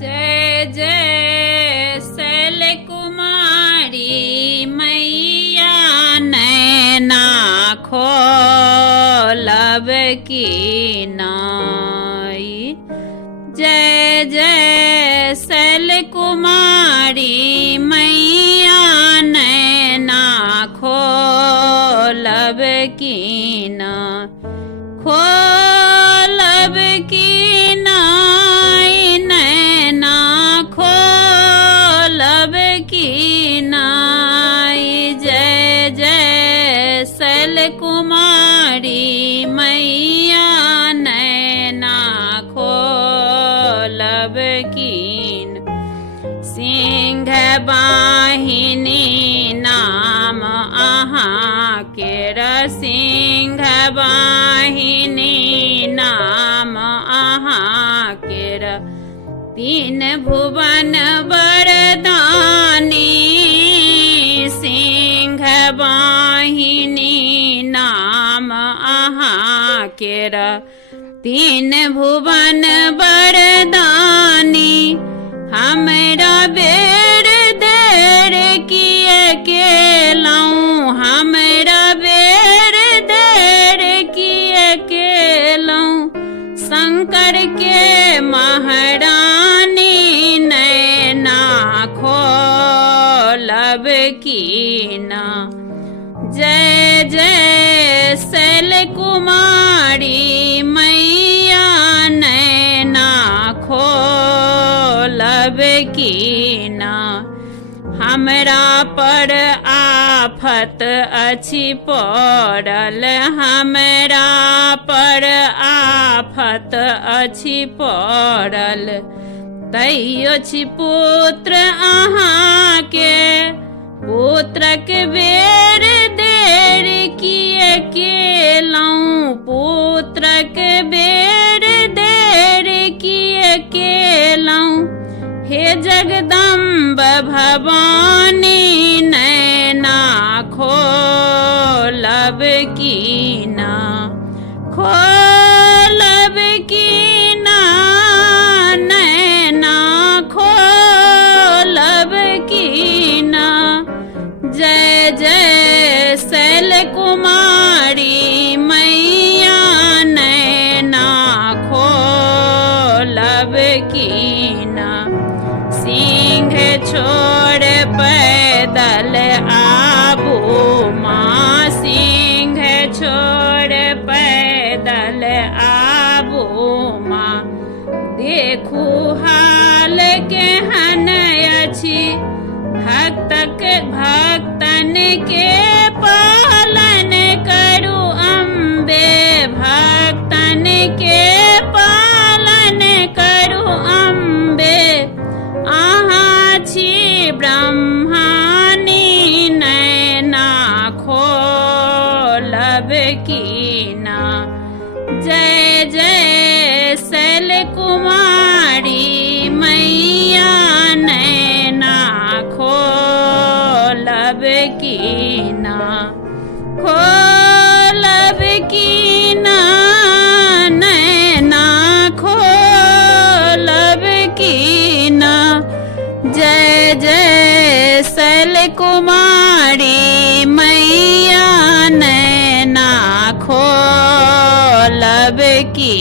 जय जय शैलकुमारी मैया नैना खोलब की नाई। जय जय शैलकुमारी मैया नैना खोलब की ना खोलब की नाई नैना खोलब की नाई। जय जय शैलकुमारी मैया नैना खोलब की सिंह बाहिनी नाम अहाँ केर सिंह बाहिनी नाम अहाँ केर तीन भुवन वरदानी। सिंह बाहिनी नाम अहाँ केर तीन भुवन वरदानी। हमरा बेर देर किए केलहुँ हमरा बेर देर किए केलहुँ शंकर के महारानी नैना खोलब की ना। जय जय शैलकुमारी मैया नैना खोलब की ना। हमरा पर आफत अछि पड़ल हमरा पर आफत अछि पड़ल तैयो छी पुत्र अहाँके पुत्रक बेर देर किए केलहुँ पुत्रक बेर देर किए केलहुँ। हे जगदम्ब भवानी नैना खोलब की ना खोलब की ना नैना खोलब की ना। जय जय शैलकुमारी मैया नैना खोलब की ना। सिंह छोड़ पैदल आबू माँ सिंह छोड़ पैदल आबू माँ। देखू हाल केहन अछि भक्तन के पालन करू अम्बे भक्तन के पालन करू अम्बे। अहाँ छी ब्रह्मानी नैना खोलब की ना। जय जय शैलकुमारी मैया नैना खोलब की ना खोलब की ना नैना खोलब की ना। जय जय शैलकुमारी मैया नैना खोलब की